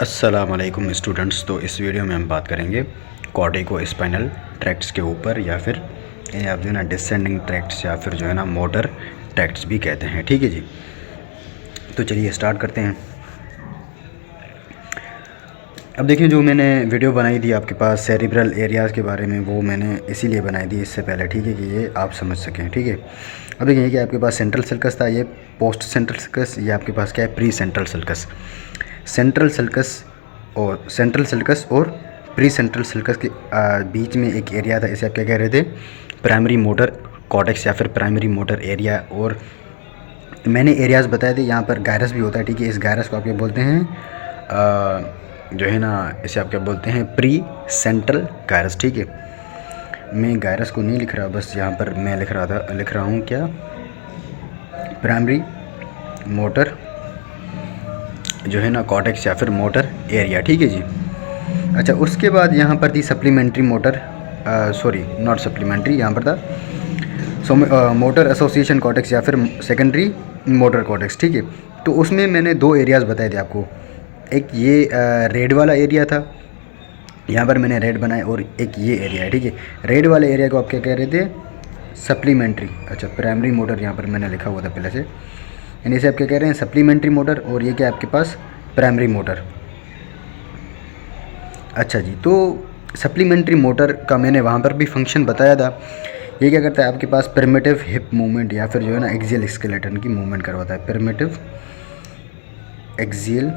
अस्सलाम वालेकुम स्टूडेंट्स। तो इस वीडियो में हम बात करेंगे कॉर्टिको स्पाइनल ट्रैक्ट्स के ऊपर, या फिर इन्हें आप जो है ना डिसेंडिंग ट्रैक्ट्स या फिर जो है ना मोटर ट्रैक्ट्स भी कहते हैं। ठीक है जी, तो चलिए स्टार्ट करते हैं। अब देखिए, जो मैंने वीडियो बनाई थी आपके पास सेरिब्रल एरियाज़ के बारे में, वो मैंने इसीलिए बनाई थी इससे पहले, ठीक है, कि ये आप समझ सकें। ठीक है, अब देखिए कि आपके पास सेंट्रल सर्कस था, ये पोस्ट सेंट्रल सर्कस, ये आपके पास क्या है, pre central sulcus. Central sulcus और प्री सेंट्रल सर्कस के बीच में एक एरिया था, इसे आप क्या कह रहे थे, प्राइमरी मोटर कॉर्टेक्स या फिर प्राइमरी मोटर एरिया। और मैंने एरियाज़ बताए थे, यहाँ पर गायरस भी होता है। ठीक है, इस गायरस को आप क्या बोलते हैं, जो है ना, इसे आप क्या बोलते हैं, प्री सेंट्रल गायरस। ठीक है, मैं गायरस को नहीं लिख रहा, बस यहाँ पर मैं लिख रहा हूँ क्या, प्राइमरी मोटर जो है ना कॉर्टेक्स या फिर मोटर एरिया। ठीक है जी। अच्छा, उसके बाद यहाँ पर थी supplementary motor, sorry not supplementary, यहाँ पर था मोटर एसोसिएशन कॉर्टेक्स या फिर सेकेंडरी मोटर कॉर्टेक्स। ठीक है, तो उसमें मैंने दो एरियाज़ बताए थे आपको, एक ये रेड वाला एरिया था, यहाँ पर मैंने रेड बनाया, और एक ये एरिया है। ठीक है, रेड वाले एरिया को आप क्या कह रहे थे, सप्लीमेंट्री। अच्छा, प्राइमरी मोटर यहाँ पर मैंने लिखा हुआ था पहले से, यानी इसे आप क्या कह रहे हैं, सप्लीमेंट्री मोटर, और ये क्या आपके पास, प्राइमरी मोटर। अच्छा जी, तो सप्लीमेंट्री मोटर का मैंने वहाँ पर भी फंक्शन बताया था। ये क्या करता है, आपके पास प्रिमिटिव हिप मूवमेंट या फिर जो है ना एक्सियल स्केलेटन की मूवमेंट करवाता है, प्रिमिटिव एक्सियल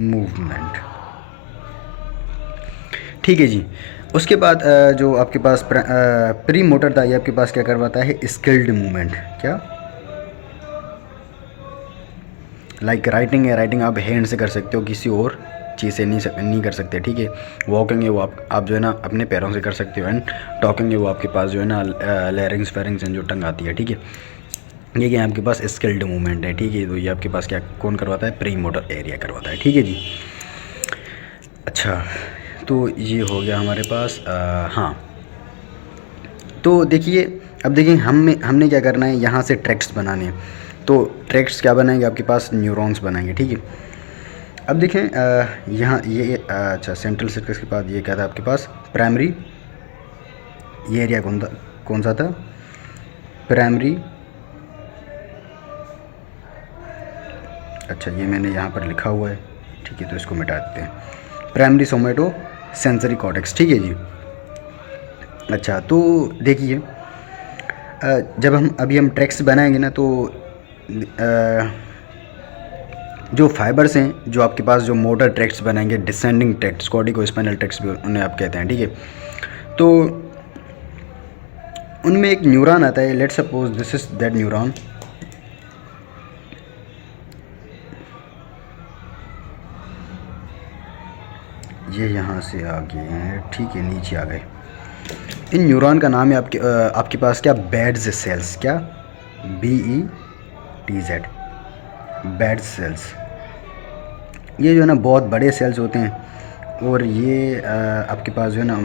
मूवमेंट। ठीक है जी। उसके बाद जो आपके पास प्री मोटर था, ये आपके पास क्या करवाता है, स्किल्ड मूवमेंट। क्या, लाइक राइटिंग है, राइटिंग आप हैंड से कर सकते हो, किसी और चीज़ से नहीं कर सकते। ठीक है, वॉकिंग है वो आप जो है ना अपने पैरों से कर सकते हो, एंड टॉकिंग है वो आपके पास जो है ना लैरिंग्स फेरिंग्स जो टंग आती है। ठीक है, ये क्या आपके पास स्किल्ड मूवमेंट है। ठीक है, तो ये आपके पास क्या कौन करवाता है, प्री मोटर एरिया करवाता है। ठीक है जी। अच्छा, तो ये हो गया हमारे पास हाँ, तो देखिए, अब देखिए हमने क्या करना है, यहाँ से ट्रैक्ट्स बनाने हैं। तो ट्रैक्ट्स क्या बनाएंगे, आपके पास न्यूरॉन्स बनाएंगे। ठीक है, अब देखें यहाँ ये अच्छा, सेंट्रल सर्कस के बाद ये क्या था आपके पास, प्राइमरी, ये एरिया कौन सा था, प्राइमरी। अच्छा, ये मैंने यहाँ पर लिखा हुआ है, ठीक है, तो इसको मिटा देते हैं, प्राइमरी सोमेटो सेंसरी कॉर्टेक्स। ठीक है जी। अच्छा, तो देखिए जब हम ट्रैक्ट्स बनाएंगे ना, तो जो फाइबर्स हैं, जो आपके पास जो मोटर ट्रैक्ट्स बनाएंगे, descending tracts, cortico spinal tracts भी उन्हें आप कहते हैं। ठीक है, तो उनमें एक न्यूरॉन आता है, let's suppose this is that neuron. ये यहाँ से आ गए हैं, ठीक है, नीचे आ गए। इन न्यूरॉन का नाम है आपके पास क्या, बेड्स सेल्स। क्या, BEDZ, बेड्स सेल्स। ये जो है ना बहुत बड़े सेल्स होते हैं, और ये आपके पास जो है ना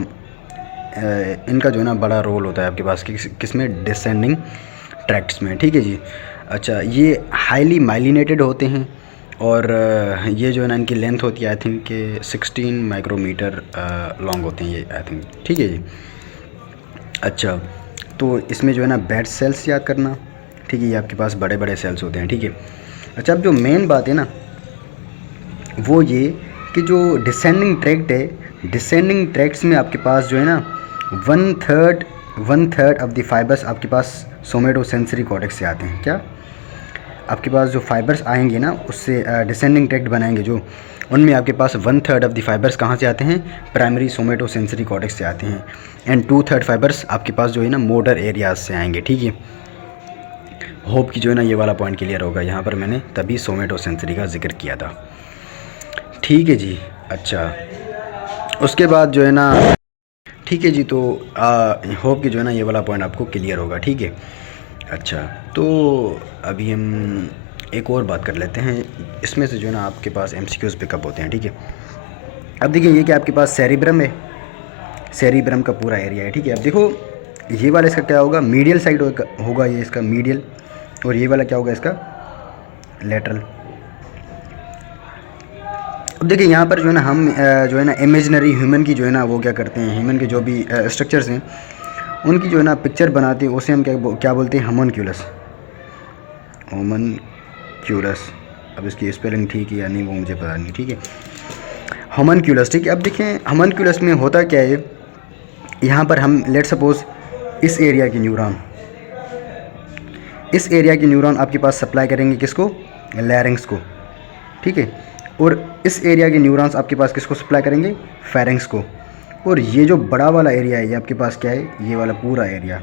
इनका जो है ना बड़ा रोल होता है आपके पास किस में, डिसेंडिंग ट्रैक्ट्स में। ठीक है जी। अच्छा, ये हाईली माइलिनेटेड होते हैं, और ये जो है ना इनकी लेंथ होती है आई थिंक के 16 माइक्रोमीटर लॉन्ग होते हैं ये, आई थिंक। ठीक है जी। अच्छा, तो इसमें जो है ना बेड सेल्स याद करना। ठीक है, ये आपके पास बड़े बड़े सेल्स होते हैं। ठीक है। अच्छा, अब जो मेन बात है ना, वो ये कि जो डिसेंडिंग ट्रैक्ट है, डिसेंडिंग ट्रैक्ट्स में आपके पास जो है ना one third of the fibres आपके पास सोमेटो सेंसरी कॉर्टेक्स से आते हैं। क्या, आपके पास जो फाइबर्स आएंगे ना, उससे डिसेंडिंग ट्रैक्ट बनाएंगे जो, उनमें आपके पास 1/3 ऑफ द फाइबर्स कहाँ से आते हैं, प्राइमरी सोमेटो सेंसरी कॉर्टेक्स से आते हैं, एंड 2/3 फाइबर्स आपके पास जो है ना मोटर एरियाज से आएंगे। ठीक है, होप कि जो है ना ये वाला पॉइंट क्लियर होगा, यहाँ पर मैंने तभी सोमेटो सेंसरी का जिक्र किया था। ठीक है जी। अच्छा, उसके बाद जो है ना, ठीक है जी, तो होप कि जो है ना ये वाला पॉइंट आपको क्लियर होगा। ठीक है। अच्छा, तो अभी हम एक और बात कर लेते हैं, इसमें से जो है ना आपके पास MCQs पिकअप होते हैं। ठीक है, अब देखिए ये क्या आपके पास सेरिब्रम है, सेरिब्रम का पूरा एरिया है। ठीक है, अब देखो ये वाला इसका क्या होगा, मीडियल साइड होगा ये इसका मीडियल, और ये वाला क्या होगा इसका लेटरल। अब देखिए यहाँ पर जो है ना हम जो है ना इमेजिनरी ह्यूमन की जो है ना वो क्या करते हैं, ह्यूमन के जो भी स्ट्रक्चर्स हैं उनकी जो है ना पिक्चर बनाते हैं, उसे हम क्या बोलते हैं, होमनक्यूलस। होमनक्यूलस, अब इसकी स्पेलिंग ठीक है या नहीं वो मुझे पता नहीं, ठीक है, होमनक्यूलस, ठीक है। अब देखें होमनक्यूलस में होता क्या है, यहाँ पर हम लेट सपोज इस एरिया के न्यूरॉन आपके पास सप्लाई करेंगे किसको, लैरिंग्स को, ठीक है। और इस एरिया के न्यूरॉन्स आपके पास किसको सप्लाई करेंगे, फेरिंग्स को। और ये जो बड़ा वाला एरिया है ये आपके पास क्या है, ये वाला पूरा एरिया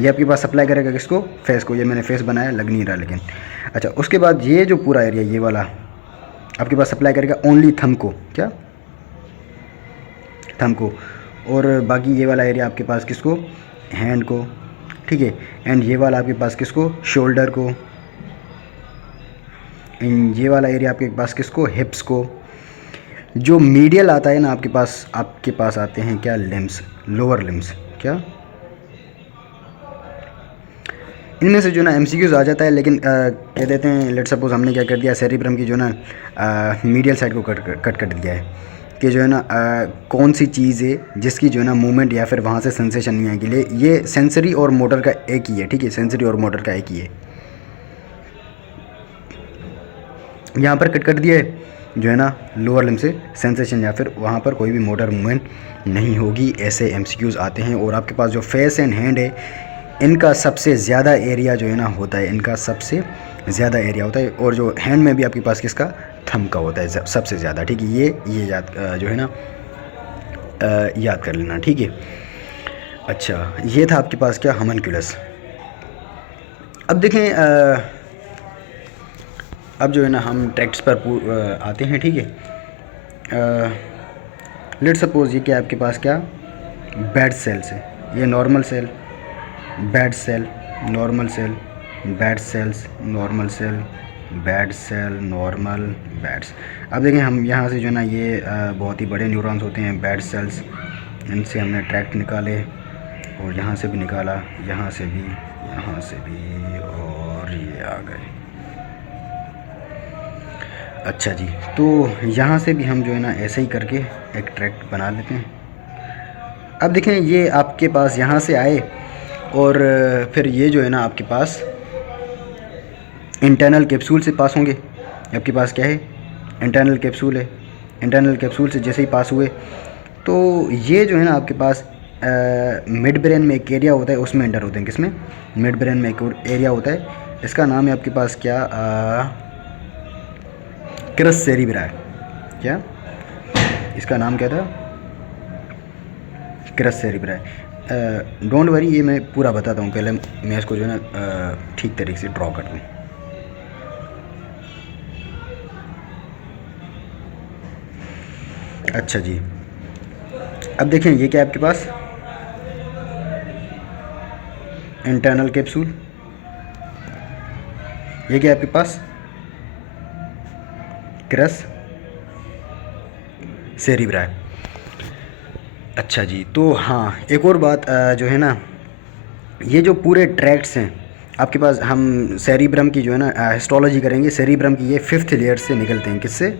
ये आपके पास सप्लाई करेगा किसको, फेस को। ये मैंने फेस बनाया, लग नहीं रहा लेकिन। अच्छा, उसके बाद ये जो पूरा एरिया ये वाला आपके पास सप्लाई करेगा ओनली थंब को, क्या, थंब को। और बाकी ये वाला एरिया आपके पास किसको, हैंड को, ठीक है। एंड ये वाला आपके पास किसको, शोल्डर को। एंड ये वाला एरिया आपके पास किसको, हिप्स को। जो मीडियल आता है ना आपके पास आते हैं क्या, लिम्स, लोअर लिम्स, क्या। इनमें से जो ना एमसीक्यूज आ जाता है, लेकिन कह देते हैं लेट सपोज हमने क्या कर दिया, सेरिब्रम की जो ना मीडियल साइड को कट कर दिया है कि जो है ना कौन सी चीज़ है जिसकी जो है ना मूवमेंट या फिर वहाँ से सेंसेशन नहीं आएगी। ये सेंसरी और मोटर का एक ही है, ठीक है, सेंसरी और मोटर का एक ही है। यहाँ पर कट कर दिया है जो है ना लोअर लिम्ब से सेंसेशन या फिर वहाँ पर कोई भी मोटर मूवमेंट नहीं होगी, ऐसे एमसीक्यूज आते हैं। और आपके पास जो फेस एंड हैंड है इनका सबसे ज़्यादा एरिया जो है ना होता है, इनका सबसे ज़्यादा एरिया होता है। और जो हैंड में भी आपके पास किसका, थंब का होता है सबसे ज़्यादा, ठीक है। ये याद जो है ना याद कर लेना, ठीक है। अच्छा, ये था आपके पास क्या, होमनक्यूलस। अब देखें अब जो है ना हम ट्रैक्ट्स पर आते हैं, ठीक है। लेट सपोज ये क्या आपके पास क्या, बेड सेल्स है, ये normal cell, bad cell, normal cell, bad cells, normal cell, bad cell, normal, beds. अब देखें हम यहाँ से जो है ना ये बहुत ही बड़े न्यूरॉन्स होते हैं, बेड सेल्स, इनसे हमने ट्रैक्ट निकाले और यहाँ से भी निकाला, यहाँ से भी, यहाँ से भी, और ये आ गए। अच्छा जी, तो यहाँ से भी हम जो है ना ऐसे ही करके एक ट्रैक्ट बना लेते हैं। अब देखें ये आपके पास यहाँ से आए और फिर ये जो है ना आपके पास इंटरनल कैप्सूल से पास होंगे। आपके पास क्या है, इंटरनल कैप्सूल है। इंटरनल कैप्सूल से जैसे ही पास हुए तो ये जो है ना आपके पास मिड ब्रेन में एक एरिया होता है, उसमें एंटर होते हैं। किसमें, मिड ब्रेन में एक एरिया होता है, इसका नाम है आपके पास क्या, क्रस सेरिब्राई। क्या इसका नाम क्या था, क्रस सेरिब्राई। डोंट वरी, ये मैं पूरा बताता हूँ, पहले मैं इसको जो है ना ठीक तरीके से ड्रॉ कर दूँ। अच्छा जी, अब देखें ये क्या है आपके पास, इंटरनल कैप्सूल। ये क्या है आपके पास, क्रस सेरिब्राई। अच्छा जी, तो हाँ एक और बात जो है ना, ये जो पूरे ट्रैक्ट्स हैं आपके पास, हम सेरिब्रम की जो है ना हिस्टोलॉजी करेंगे। सेरिब्रम की ये 5th लेयर से निकलते हैं, किससे,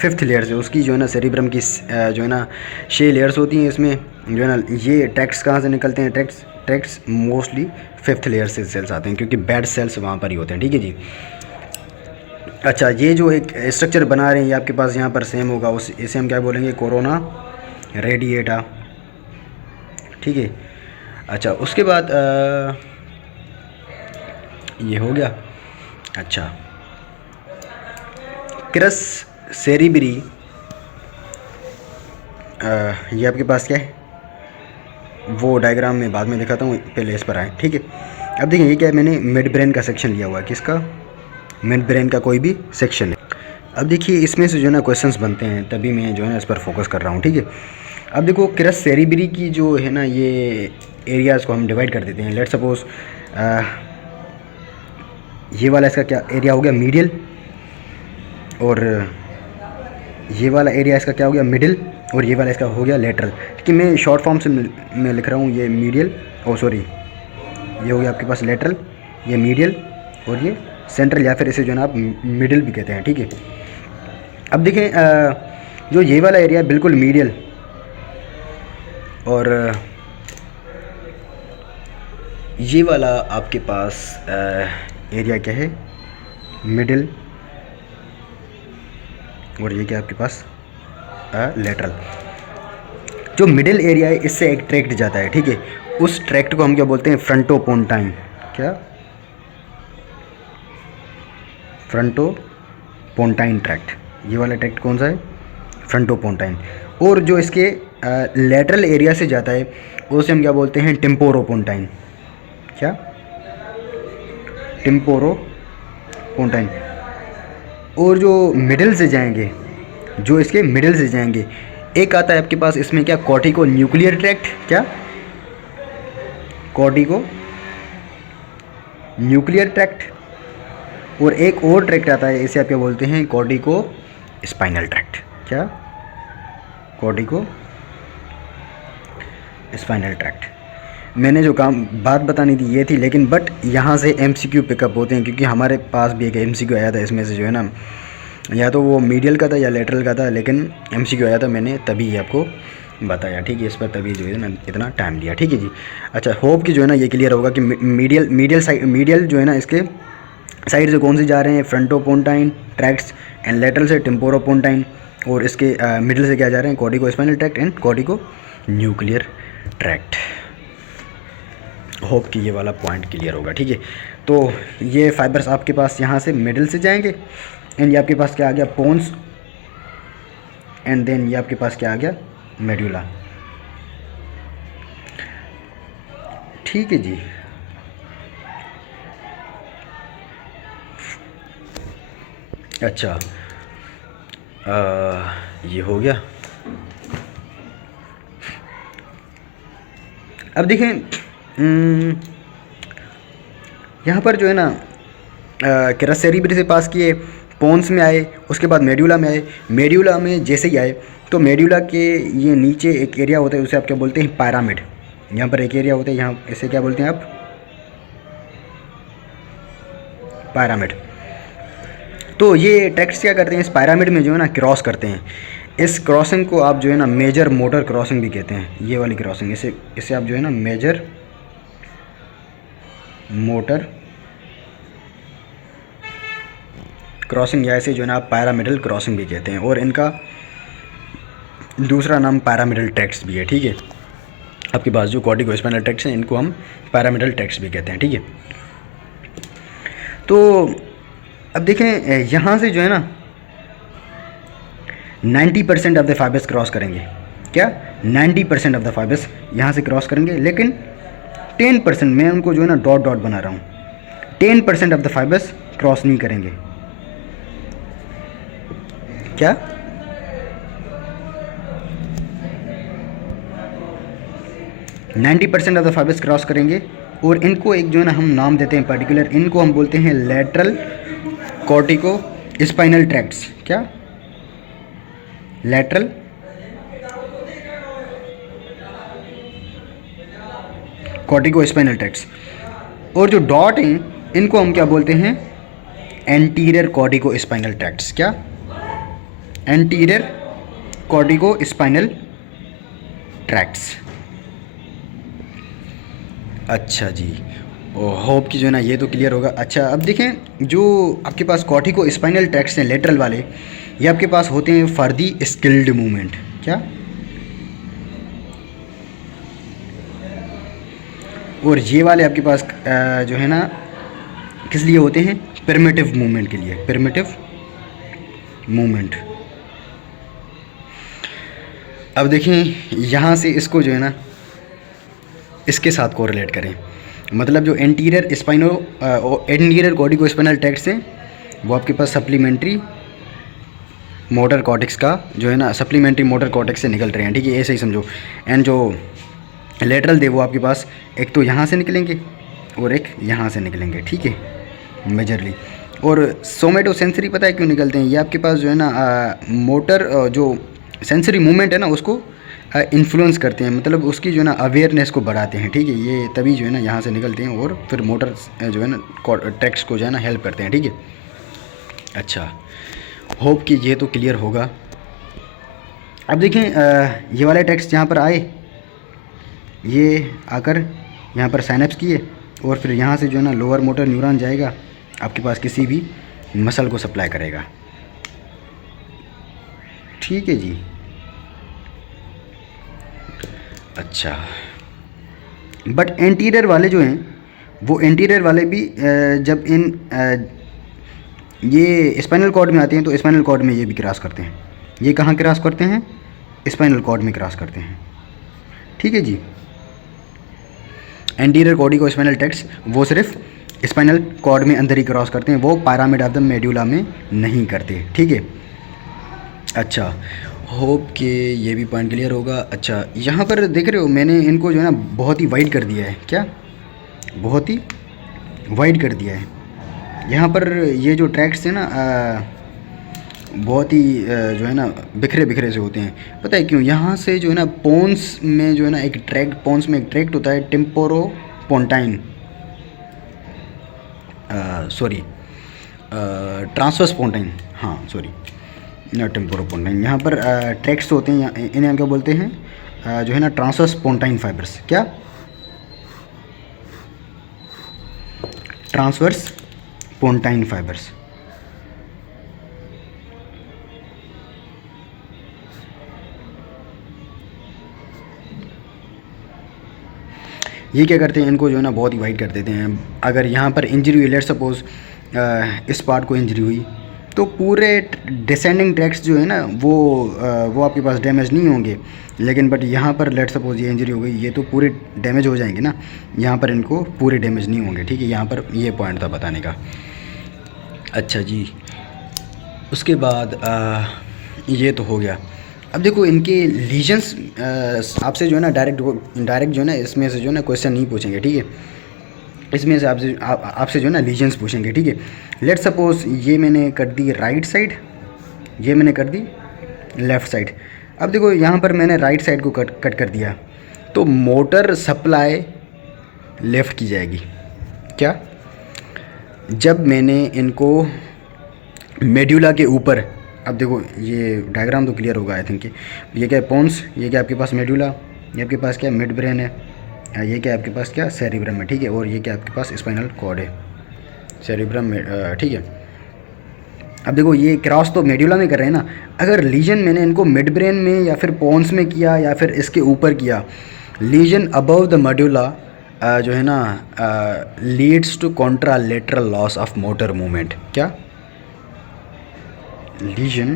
5th लेयर से। उसकी जो है ना सेरिब्रम की जो है ना 6 लेयर्स होती हैं। इसमें जो है ना ये ट्रैक्ट्स कहाँ से निकलते हैं, ट्रैक्ट्स मोस्टली 5th लेयर से सेल्स आते हैं, क्योंकि बेड सेल्स वहाँ पर ही होते हैं, ठीक है जी। अच्छा, ये जो एक स्ट्रक्चर बना रहे हैं ये आपके पास यहाँ पर सेम होगा, उस इसे हम क्या बोलेंगे, कोरोना रेडिएटा, ठीक है। अच्छा, उसके बाद ये हो गया। अच्छा, क्रस सेरिब्री ये आपके पास क्या है, वो डायग्राम में बाद में दिखाता हूँ, पहले इस पर आए, ठीक है। अब देखिए ये क्या है, मैंने मिड ब्रेन का सेक्शन लिया हुआ है, किसका, मिड ब्रेन का कोई भी सेक्शन है। अब देखिए इसमें से जो है ना क्वेश्चंस बनते हैं, तभी मैं जो है ना इस पर फोकस कर रहा हूँ, ठीक है। अब देखो क्रस सेरिब्री की जो है ना ये एरियाज़ को हम डिवाइड कर देते हैं। लेट सपोज ये वाला इसका क्या एरिया हो गया, मीडियल, और ये वाला एरिया इसका क्या हो गया, मिडिल, और ये वाला इसका हो गया लेटरल। कि मैं शॉर्ट फॉर्म से मैं लिख रहा हूँ, ये मीडियल, सॉरी ये हो गया आपके पास लेटरल, ये मीडियल, और ये सेंट्रल, या फिर इसे जो है ना आप मिडिल भी कहते हैं, ठीक है। अब देखें जो ये वाला एरिया है बिल्कुल मीडियल, और ये वाला आपके पास एरिया क्या है, मिडिल, और ये क्या आपके पास लेटरल। जो मिडिल एरिया है इससे एक ट्रैक्ट जाता है, ठीक है, उस ट्रैक्ट को हम क्या बोलते हैं, फ्रंटोपोंटाइन। क्या? फ्रंटोपोंटाइन ट्रैक्ट। ये वाला ट्रैक्ट कौन सा है? फ्रंटोपोंटाइन। और जो इसके लेटरल एरिया से जाता है उसे हम क्या बोलते हैं, टेम्पोरोपोंटाइन। क्या? टेम्पोरोपोंटाइन। और जो मिडिल से जाएंगे, जो इसके मिडिल से जाएंगे, एक आता है आपके पास इसमें क्या, कॉर्टिको न्यूक्लियर ट्रैक्ट। क्या? Cortico nuclear tract. और एक और ट्रैक्ट आता है, इसे आप क्या बोलते हैं, कॉर्टिको स्पाइनल ट्रैक्ट। क्या? Cortico spinal tract. मैंने जो बात बतानी थी ये थी, लेकिन बट यहाँ से एमसीक्यू पिकअप होते हैं, क्योंकि हमारे पास भी एक एमसीक्यू आया था इसमें से, जो है ना, या तो वो मीडियल का था या लेटरल का था, लेकिन एमसीक्यू आया था, मैंने तभी आपको बताया, ठीक है। इस पर तभी जो है ना इतना टाइम लिया, ठीक है जी। अच्छा, होप कि जो है ना ये क्लियर होगा कि मीडियल जो है ना इसके साइड से कौन से जा रहे हैं, फ्रंटोपोंटाइन ट्रैक्ट्स, एंड लेटरल से टेम्पोरोपोंटाइन, और इसके मिडिल से क्या जा रहे हैं, cortico spinal tract and cortico nuclear tract. Hope कि ये वाला पॉइंट क्लियर होगा, ठीक है। तो ये फाइबर्स आपके पास यहाँ से मिडिल से जाएंगे, एंड ये आपके पास क्या आ गया, पोन्स, एंड देन ये आपके पास क्या आ गया, मेड्यूला। ठीक है जी। अच्छा, ये हो गया। अब देखें, यहाँ पर जो है ना क्रेस सेरिब्रम से पास किए, पोन्स में आए, उसके बाद मेड्यूला में आए। मेड्यूला में जैसे ही आए तो मेड्यूला के ये नीचे एक एरिया होता है, उसे आप क्या बोलते हैं, पायरामिड। यहाँ पर एक एरिया होता है, यहाँ इसे क्या बोलते हैं आप, पायरामिड। तो ये ट्रैक्ट्स क्या करते हैं, इस पायरामिड में जो है ना क्रॉस करते हैं। इस क्रॉसिंग को आप जो है ना मेजर मोटर क्रॉसिंग भी कहते हैं। ये वाली क्रॉसिंग, इसे आप जो है ना मेजर मोटर क्रॉसिंग, या इसे जो है ना आप पैरामिडल क्रॉसिंग भी कहते हैं, और इनका दूसरा नाम पैरामिडल ट्रैक्ट्स भी है, ठीक है। आपके पास जो कॉर्टिको स्पाइनल ट्रैक्ट्स हैं इनको हम पैरामिडल ट्रैक्ट्स भी कहते हैं, ठीक है। तो अब देखें, यहाँ से जो है ना 90% ऑफ द फाइबर्स क्रॉस करेंगे। क्या? 90% ऑफ द फाइबर्स यहाँ से क्रॉस करेंगे, लेकिन 10%, मैं उनको जो है ना डॉट डॉट बना रहा हूँ, 10% ऑफ द फाइबर्स क्रॉस नहीं करेंगे। क्या? 90% ऑफ द फाइबर्स क्रॉस करेंगे, और इनको एक जो है ना हम नाम देते हैं पर्टिकुलर, इनको हम बोलते हैं लेटरल कॉर्टिको स्पाइनल ट्रैक्ट्स। क्या? Lateral cortico spinal tracts. और जो डॉट हैं इनको हम क्या बोलते हैं, एंटीरियर कॉर्टिको स्पाइनल ट्रैक्ट्स। क्या? Anterior cortico spinal tracts. अच्छा जी, होप कि जो है ना ये तो क्लियर होगा। अच्छा, अब देखें, जो आपके पास कॉर्टिको स्पाइनल ट्रैक्ट्स हैं लेटरल वाले, ये आपके पास होते हैं फॉर दी स्किल्ड मूवमेंट। क्या? और ये वाले आपके पास जो है ना किस लिए होते हैं, प्रिमिटिव मूवमेंट के लिए, प्रिमिटिव मूवमेंट। अब देखें, यहाँ से इसको जो है ना इसके साथ कोरिलेट करें, मतलब जो एंटीरियर कॉर्टिको स्पाइनल ट्रैक्ट्स हैं वो आपके पास सप्लीमेंट्री मोटर कॉर्टेक्स का जो है ना, सप्लीमेंट्री मोटर कॉर्टेक्स से निकल रहे हैं, ठीक है, ऐसे ही समझो। एंड जो लेटरल दे वो आपके पास एक तो यहाँ से निकलेंगे और एक यहाँ से निकलेंगे, ठीक है, मेजरली। और सोमेटो सेंसरी पता है क्यों निकलते हैं, ये आपके पास जो है ना मोटर जो सेंसरी मूवमेंट है ना उसको इन्फ्लुएंस करते हैं, मतलब उसकी जो है ना अवेयरनेस को बढ़ाते हैं, ठीक है। ये तभी जो है ना यहाँ से निकलते हैं और फिर मोटर जो है ना ट्रैक्ट्स को जो है ना हेल्प करते हैं, ठीक है। अच्छा, होप कि ये तो क्लियर होगा। अब देखें ये वाले टेक्स्ट यहाँ पर आए, ये आकर यहाँ पर साइनअप्स किए और फिर यहाँ से जो है ना लोअर मोटर न्यूरॉन जाएगा, आपके पास किसी भी मसल को सप्लाई करेगा। ठीक है जी। अच्छा, बट एंटीरियर वाले जो हैं वो एंटीरियर वाले भी जब ये स्पाइनल कॉर्ड में आते हैं तो स्पाइनल कॉर्ड में ये भी क्रॉस करते हैं। ये कहाँ क्रॉस करते हैं? स्पाइनल कॉर्ड में क्रॉस करते हैं। ठीक है जी। एंटीरियर कॉर्डिको स्पाइनल टेक्स्ट वो सिर्फ स्पाइनल कॉर्ड में अंदर ही क्रॉस करते हैं, वो पायरामिड ऑफ द मेड्यूला में नहीं करते। ठीक है। अच्छा, होप कि ये भी पॉइंट क्लियर होगा। अच्छा, यहाँ पर देख रहे हो मैंने इनको जो है ना बहुत ही वाइड कर दिया है। क्या? बहुत ही वाइड कर दिया है। यहाँ पर ये जो ट्रैक्स हैं ना बहुत ही जो है ना बिखरे बिखरे से होते हैं। पता है क्यों? यहाँ से जो है ना पोन्स में जो है ना पोन्स में एक ट्रैक्ट होता है टेम्पोरो पोंटाइन, सॉरी ट्रांसवर्स पोंटाइन, हाँ सॉरी टेम्पोरो पोंटाइन। यहाँ पर ट्रैक्ट्स होते हैं, इन्हें हम क्या बोलते हैं? जो है ना ट्रांसवर्स पोंटाइन फाइबर्स। क्या? Transverse pontine fibres. ये क्या करते हैं? इनको जो है ना बहुत ही वाइड कर देते हैं। अगर यहाँ पर इंजरी हुई, लेट सपोज इस पार्ट को इंजरी हुई, तो पूरे डिसेंडिंग ट्रैक्स जो है ना वो आपके पास डैमेज नहीं होंगे। लेकिन बट यहाँ पर लेट सपोज ये इंजरी हो गई, ये तो पूरे डैमेज हो जाएंगे ना, यहाँ पर इनको पूरे डैमेज नहीं होंगे। ठीक है, यहाँ पर ये पॉइंट था बताने का। अच्छा जी, उसके बाद ये तो हो गया। अब देखो इनके लीजन्स आपसे जो है ना डायरेक्ट जो है ना इसमें से जो है ना क्वेश्चन नहीं पूछेंगे। ठीक है, इसमें से आपसे जो है ना लीजन्स पूछेंगे। ठीक है, लेट सपोज ये मैंने कर दी राइट साइड, ये मैंने कर दी लेफ़्ट साइड। अब देखो यहाँ पर मैंने राइट साइड को कट कर दिया, तो मोटर सप्लाई लेफ़्ट की जाएगी। क्या? जब मैंने इनको मेड्यूला के ऊपर, अब देखो ये डायग्राम तो क्लियर होगा आई थिंक। ये क्या है? पोन्स, ये क्या आपके पास मेड्यूला, ये आपके पास क्या मिड ब्रेन है, ये क्या आपके पास क्या सेरिब्रम है। ठीक है, और ये क्या आपके पास स्पाइनल कॉर्ड है, सेरिब्रम में। ठीक है, अब देखो ये क्रॉस तो मेड्यूला में कर रहे हैं ना। अगर लीजन मैंने इनको मिड ब्रेन में या फिर पोन्स में किया या फिर इसके ऊपर किया, लीजन अबव द मेड्यूला जो है ना leads to contralateral loss of motor movement. क्या? lesion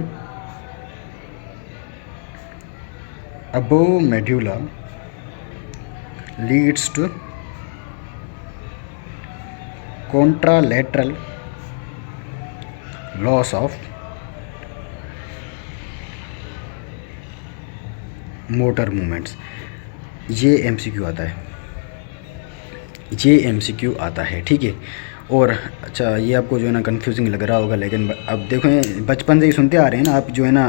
above medulla leads to contralateral loss of motor movements। ये MCQ आता है, ये MCQ आता है। ठीक है, और अच्छा ये आपको जो है ना कंफ्यूजिंग लग रहा होगा, लेकिन अब देखो बचपन से ही सुनते आ रहे हैं ना आप, जो है ना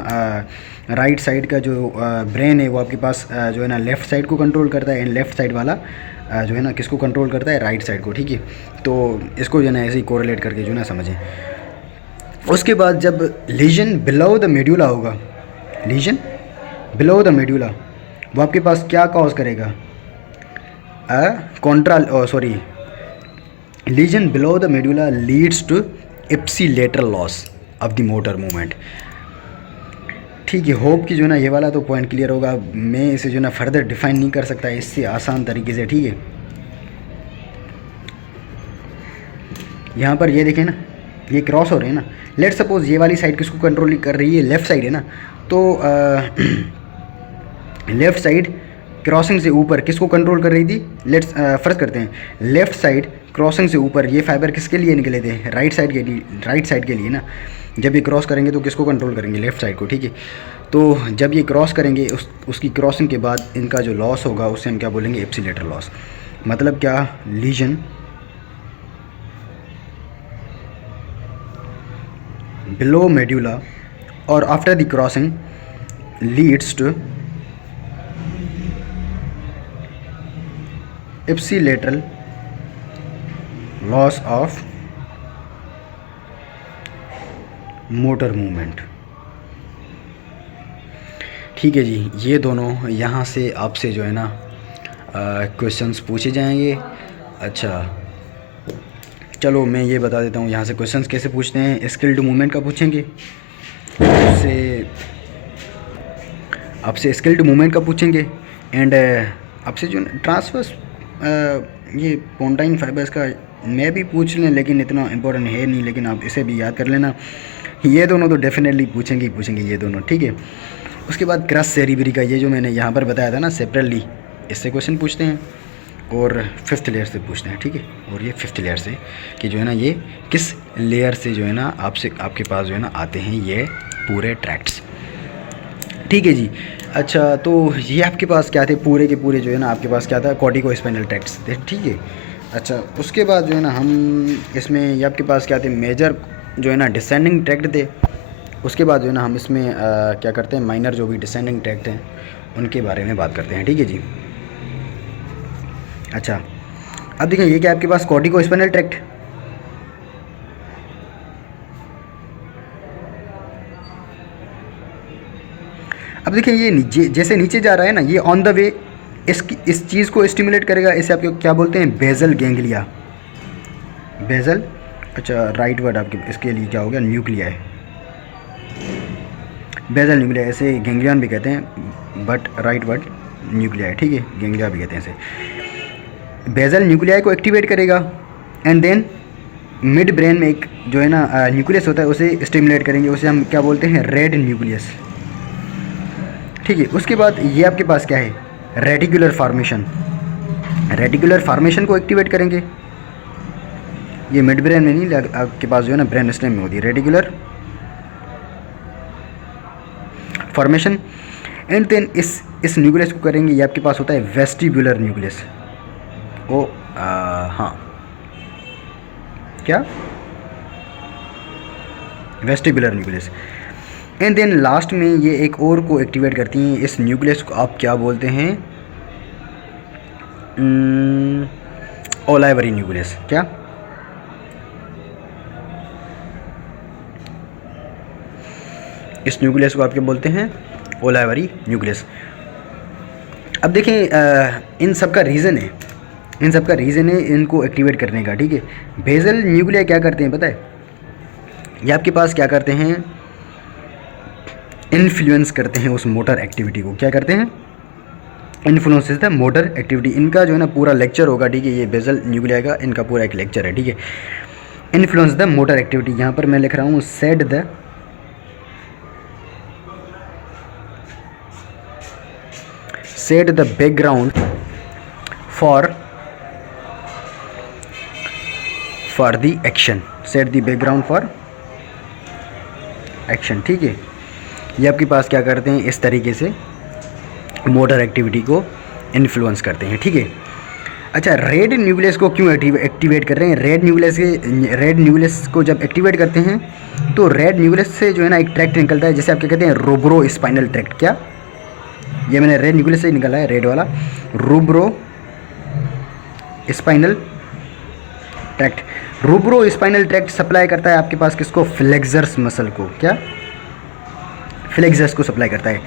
राइट साइड का जो ब्रेन है वो आपके पास जो है ना लेफ़्ट साइड को कंट्रोल करता है, एंड लेफ़्ट साइड वाला जो है ना किसको कंट्रोल करता है? राइट साइड को। ठीक है, तो इसको जो है ना ऐसे ही कोरिलेट करके जो है ना समझें। उसके बाद जब लीजन बिलो द मेड्यूला होगा, लीजन बिलो द मेड्यूला, वो आपके पास क्या कॉज करेगा? Lesion below the medulla leads to ipsilateral loss of the motor movement. ठीक है, होप कि जो है ना ये वाला तो पॉइंट क्लियर होगा। मैं इसे जो है ना फर्दर डिफाइन नहीं कर सकता इससे आसान तरीके से। ठीक है, यहाँ पर ये देखें ना, ये क्रॉस हो रहे हैं ना। लेट सपोज ये वाली साइड किसको कंट्रोल कर रही है? लेफ़्ट साइड है ना, तो लेफ़्ट साइड क्रॉसिंग से ऊपर किसको कंट्रोल कर रही थी? लेट्स फर्स्ट करते हैं, लेफ़्ट साइड क्रॉसिंग से ऊपर ये फाइबर किसके लिए निकले थे? राइट साइड के लिए, राइट साइड के लिए ना। जब ये क्रॉस करेंगे तो किसको कंट्रोल करेंगे? लेफ़्ट साइड को। ठीक है, तो जब ये क्रॉस करेंगे उसकी क्रॉसिंग के बाद इनका जो लॉस होगा उसे हम क्या बोलेंगे? Ipsilateral loss. मतलब क्या? लीजन बिलो मेड्यूला और after the crossing leads to ipsilateral loss of motor movement. ठीक है जी, ये दोनों यहाँ से आपसे जो है ना क्वेश्चंस पूछे जाएंगे। अच्छा चलो मैं ये बता देता हूँ यहाँ से क्वेश्चंस कैसे पूछते हैं। स्किल्ड मूवमेंट का पूछेंगे, आपसे आपसे स्किल्ड मूवमेंट का पूछेंगे, एंड आपसे जो ट्रांसवर्स ये पोंटाइन फाइबर्स का मैं भी पूछ लें, लेकिन इतना इम्पोर्टेंट है नहीं, लेकिन आप इसे भी याद कर लेना। ये दोनों तो डेफिनेटली पूछेंगे ही पूछेंगे ये दोनों, ठीक है। उसके बाद क्रस सेरिबरी का, ये जो मैंने यहाँ पर बताया था ना सेपरेटली, इससे क्वेश्चन पूछते हैं, और फिफ्थ लेयर से पूछते हैं, ठीक है। और ये फिफ्थ लेयर से कि जो है ना ये किस लेयर से जो है ना आपके पास जो है ना आते हैं ये पूरे ट्रैक्ट्स, ठीक है जी। अच्छा तो ये आपके पास क्या थे, पूरे के पूरे जो है ना आपके पास क्या था, कॉर्टिको स्पाइनल ट्रैक्ट्स थे, ठीक है। अच्छा उसके बाद जो है ना हम इसमें ये आपके पास क्या थे, मेजर जो है ना डिसेंडिंग ट्रैक्ट थे। उसके बाद जो है ना हम इसमें क्या करते हैं, माइनर जो भी डिसेंडिंग ट्रैक्ट हैं उनके बारे में बात करते हैं, ठीक है जी। अच्छा अब देखिए ये क्या आपके पास कॉर्टिको स्पाइनल ट्रैक्ट, अब देखिए ये नीचे जैसे नीचे जा रहा है ना, ये ऑन द वे इस चीज़ को स्टिमुलेट करेगा, इसे आपके क्या बोलते हैं, बेजल गैंग्लिया, बेजल। अच्छा राइट वर्ड आपके इसके लिए क्या हो गया, न्यूक्लिया है, बेजल न्यूक्लिया, ऐसे गैंग्लियन भी कहते हैं बट राइट वर्ड न्यूक्लिया है, ठीक है, गैंग्लिया भी कहते हैं इसे। बेजल न्यूक्लिया को एक्टिवेट करेगा, एंड देन मिड ब्रेन में एक जो है ना न्यूक्लियस होता है उसे स्टिमुलेट करेंगे, उसे हम क्या बोलते हैं, रेड न्यूक्लियस, ठीक है। उसके बाद ये आपके पास क्या है, रेटिकुलर फॉर्मेशन, रेटिकुलर फॉर्मेशन को एक्टिवेट करेंगे, ये मिड ब्रेन में नहीं, आपके पास जो है ना ब्रेन स्टेम में होती है रेटिकुलर फॉर्मेशन, एंड देन इस न्यूक्लियस को करेंगे, ये आपके पास होता है वेस्टिबुलर न्यूक्लियस, ओ हाँ क्या, vestibular nucleus, and then last में ये एक और को एक्टिवेट करती हैं, इस न्यूक्लियस को आप क्या बोलते हैं, ओलाइवरी न्यूक्लियस, क्या, इस न्यूक्लियस को आप क्या बोलते हैं, ओलाइवरी न्यूक्लियस। अब देखें इन सब का रीज़न है, इन सब का रीज़न है इनको एक्टिवेट करने का, ठीक है। बेजल न्यूक्लिया क्या करते हैं पता है, ये आपके पास क्या करते हैं, इन्फ्लुएंस करते हैं उस मोटर एक्टिविटी को, क्या करते हैं, इन्फ्लुएंस द मोटर एक्टिविटी। इनका जो है ना पूरा लेक्चर होगा, ठीक है, ये बेजल न्यूक्लिया का इनका पूरा एक लेक्चर है, ठीक है। इन्फ्लुएंस द मोटर एक्टिविटी, यहाँ पर मैं लिख रहा हूँ set the background for the action, set the background for action, ठीक है। ये आपके पास क्या करते हैं, इस तरीके से मोटर एक्टिविटी को इन्फ्लुएंस करते हैं, ठीक है। अच्छा रेड न्यूक्लियस को क्यों एक्टिवेट कर रहे हैं, रेड न्यूक्लियस को जब एक्टिवेट करते हैं तो रेड न्यूक्लियस से जो है ना एक ट्रैक्ट निकलता है, जैसे आप क्या कहते हैं, रूब्रो स्पाइनल ट्रैक्ट, क्या, ये मैंने रेड न्यूक्लियस से निकाला है, रेड वाला, rubro spinal tract. Rubro spinal tract supply करता है आपके पास किसको, फ्लेक्सर्स मसल को, क्या, फ्लेक्सर्स को सप्लाई करता है।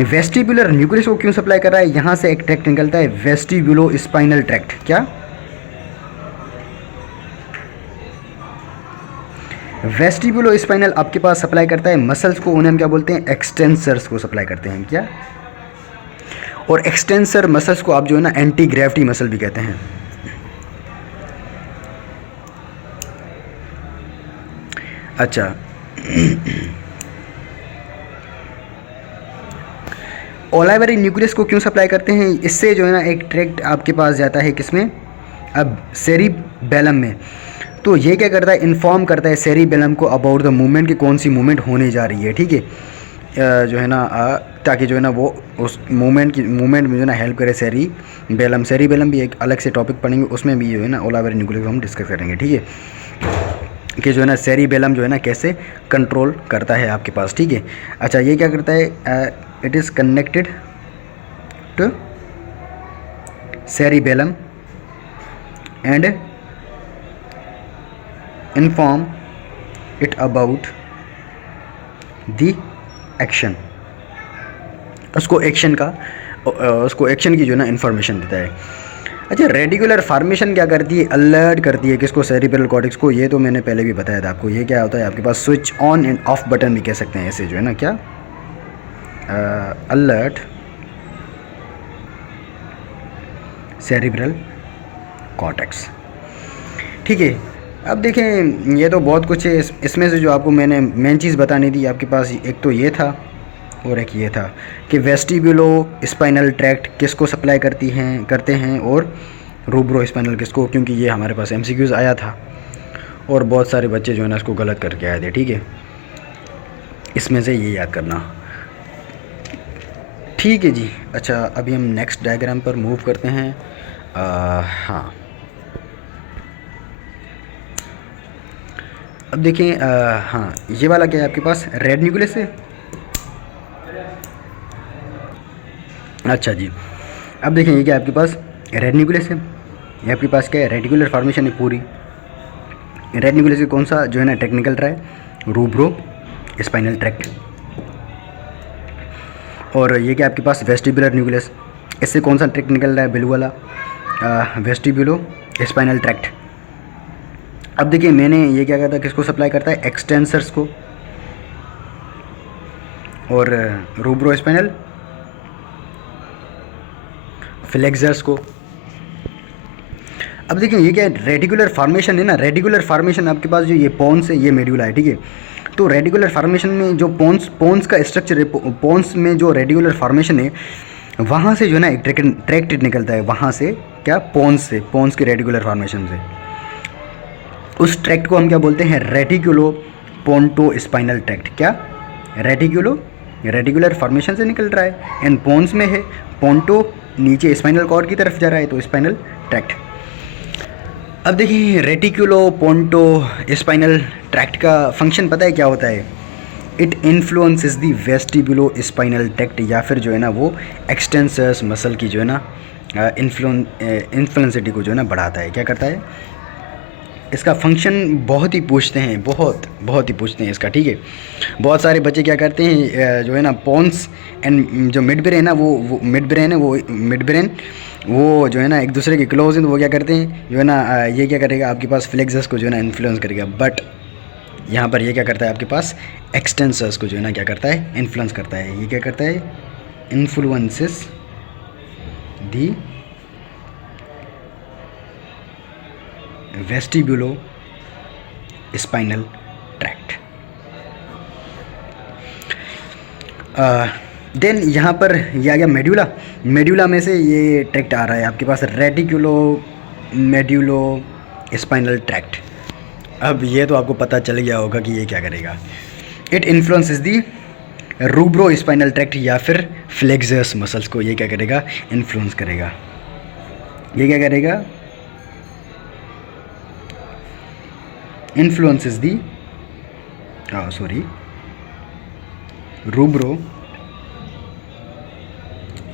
वेस्टिबुलर न्यूक्लियस को क्यों सप्लाई कर रहा है, यहाँ से एक ट्रैक्ट निकलता है वेस्टिबुलो स्पाइनल ट्रैक्ट, क्या, वेस्टिबुलो स्पाइनल आपके पास सप्लाई करता है मसल्स को, उन्हें हम क्या बोलते हैं, एक्सटेंसर्स को सप्लाई करते हैं, क्या, और एक्सटेंसर मसल्स को आप जो है ना एंटी ग्रेविटी मसल भी कहते हैं। अच्छा ओलाइवरी न्यूक्लियस को क्यों सप्लाई करते हैं, इससे जो है ना एक ट्रैक्ट आपके पास जाता है किसमें, अब सेरिबेलम में, तो ये क्या करता है, इन्फॉर्म करता है सेरिबेलम को अबाउट द मूवमेंट की कौन सी मूवमेंट होने जा रही है, ठीक है, जो है ना ताकि जो है ना वो उस मूवमेंट में जो है ना हेल्प करे सेरिबेलम भी एक अलग से टॉपिक पढ़ेंगे, उसमें भी जो है ना ओलाइवरी न्यूक्लियस को हम डिस्कस करेंगे, ठीक है, कि जो है ना सेरिबेलम जो है ना कैसे कंट्रोल करता है आपके पास, ठीक है। अच्छा ये क्या करता है, it is connected to cerebellum and inform it about the action, उसको एक्शन की जो है ना इन्फॉर्मेशन देता है। अच्छा, रेडिकुलर फॉर्मेशन क्या करती है? अलर्ट करती है किसको? सेरिब्रल कॉर्टेक्स को। ये तो मैंने पहले भी बताया था आपको। ये क्या होता है आपके पास? Switch on and off button भी कह सकते हैं ऐसे, जो है ना क्या, अलर्ट सेरिब्रल कॉर्टेक्स। ठीक है, अब देखें ये तो बहुत कुछ है। इसमें से जो आपको मैंने मेन चीज़ बतानी थी आपके पास, एक तो ये था और एक ये था कि वेस्टिब्यूलो स्पाइनल ट्रैक्ट किसको सप्लाई करते हैं और रूब्रो स्पाइनल किसको, क्योंकि ये हमारे पास एमसीक्यूज़ आया था और बहुत सारे बच्चे जो है ना इसको गलत करके आए थे। ठीक है, इसमें से ये याद करना। ठीक है जी। अच्छा, अभी हम नेक्स्ट डायग्राम पर मूव करते हैं। हाँ, अब देखें, हाँ ये वाला क्या है आपके पास? रेड न्यूक्लियस है। अच्छा जी, अब देखें ये क्या है आपके पास? रेड न्यूक्लियस है। ये आपके पास क्या है? रेडिकुलर फॉर्मेशन है पूरी। रेड न्यूक्लियस से कौन सा जो है ना technical try? Rubro spinal tract. और ये क्या आपके पास? Vestibular nucleus. इससे कौन सा ट्रैक्ट निकल रहा है? ब्लू वाला, वेस्टिबुलो स्पाइनल ट्रैक्ट। अब देखिए मैंने ये क्या कहता है, किसको सप्लाई करता है? एक्सटेंसर्स को और रूब्रो स्पाइनल फ्लेक्सर्स को। अब देखिए ये क्या है? रेडिकुलर फॉर्मेशन है ना। रेडिकुलर फॉर्मेशन आपके पास जो ये पोन्स है, ये मेड्यूला है। ठीक है, तो रेडिकुलर फॉर्मेशन में जो पोन्स का स्ट्रक्चर है, पोन्स में जो रेडिकुलर फॉर्मेशन है वहाँ से जो है ना एक ट्रैक्ट निकलता है। वहाँ से क्या? पोन्स के रेडिकुलर फॉर्मेशन से। उस ट्रैक्ट को हम क्या बोलते हैं? Reticulo ponto spinal tract. क्या? रेडिकुलर फॉर्मेशन से निकल रहा है एंड पोन्स में है। पोन्टो नीचे स्पाइनल कॉर्ड की तरफ जा रहा है, तो स्पाइनल ट्रैक्ट। अब देखिए रेटिकुलो पोन्टो स्पाइनल ट्रैक्ट का फंक्शन पता है क्या होता है? It influences the vestibulo spinal tract, या फिर जो है ना वो एक्सटेंसर्स मसल की जो है ना इन्फ्लुएंसिटी को जो है ना बढ़ाता है। क्या करता है? इसका फंक्शन बहुत ही पूछते हैं, बहुत ही पूछते हैं इसका। ठीक है, बहुत सारे बच्चे क्या करते हैं जो है ना पोन्स एंड जो मिड ब्रेन है वो मिड ब्रेन वो जो है ना एक दूसरे के क्लोज हैं, तो वो क्या करते हैं जो है ना ये क्या करेगा आपके पास? फ्लेक्सस को जो है ना इन्फ्लुएंस करेगा। बट यहाँ पर ये क्या करता है आपके पास? एक्सटेंसर्स को जो है ना क्या करता है? इन्फ्लुएंस करता है। ये क्या करता है? इन्फ्लुएंसेस दी वेस्टिब्यूलो स्पाइनल ट्रैक्ट। देन यहाँ पर ये आ गया मेड्यूला में से ये ट्रैक्ट आ रहा है आपके पास, रेटिकुलो मेड्यूलो स्पाइनल ट्रैक्ट। अब ये तो आपको पता चल गया होगा कि ये क्या करेगा। It influences the rubro spinal tract या फिर फ्लेक्सस मसल्स को ये क्या करेगा? इन्फ्लुएंस करेगा। ये क्या करेगा? Influences the rubro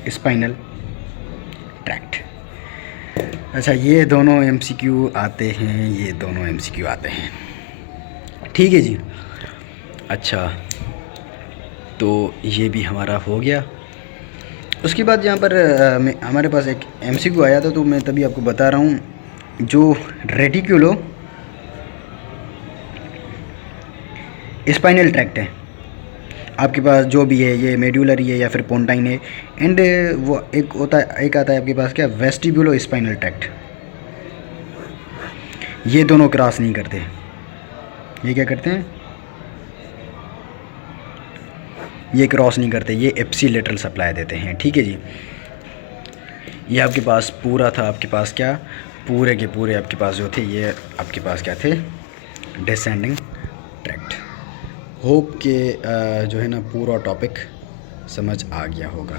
spinal tract. अच्छा, ये दोनों एमसीक्यू आते हैं, ठीक है जी। अच्छा, तो ये भी हमारा हो गया। उसके बाद यहाँ पर हमारे पास एक एमसीक्यू आया था, तो मैं तभी आपको बता रहा हूँ। जो रेटिकुलो स्पाइनल ट्रैक्ट है आपके पास, जो भी है, ये मेड्यूलरी है या फिर पोन्टाइन है, एंड वो एक आता है आपके पास क्या? Vestibulo spinal tract. ये दोनों क्रॉस नहीं करते। ये क्या करते हैं? ये क्रॉस नहीं करते, ये एप्सिलेटरल सप्लाई देते हैं। ठीक है जी। ये आपके पास पूरा था, आपके पास क्या? पूरे के पूरे आपके पास जो थे ये आपके पास क्या थे? Descending tract. होप के जो है ना पूरा टॉपिक समझ आ गया होगा।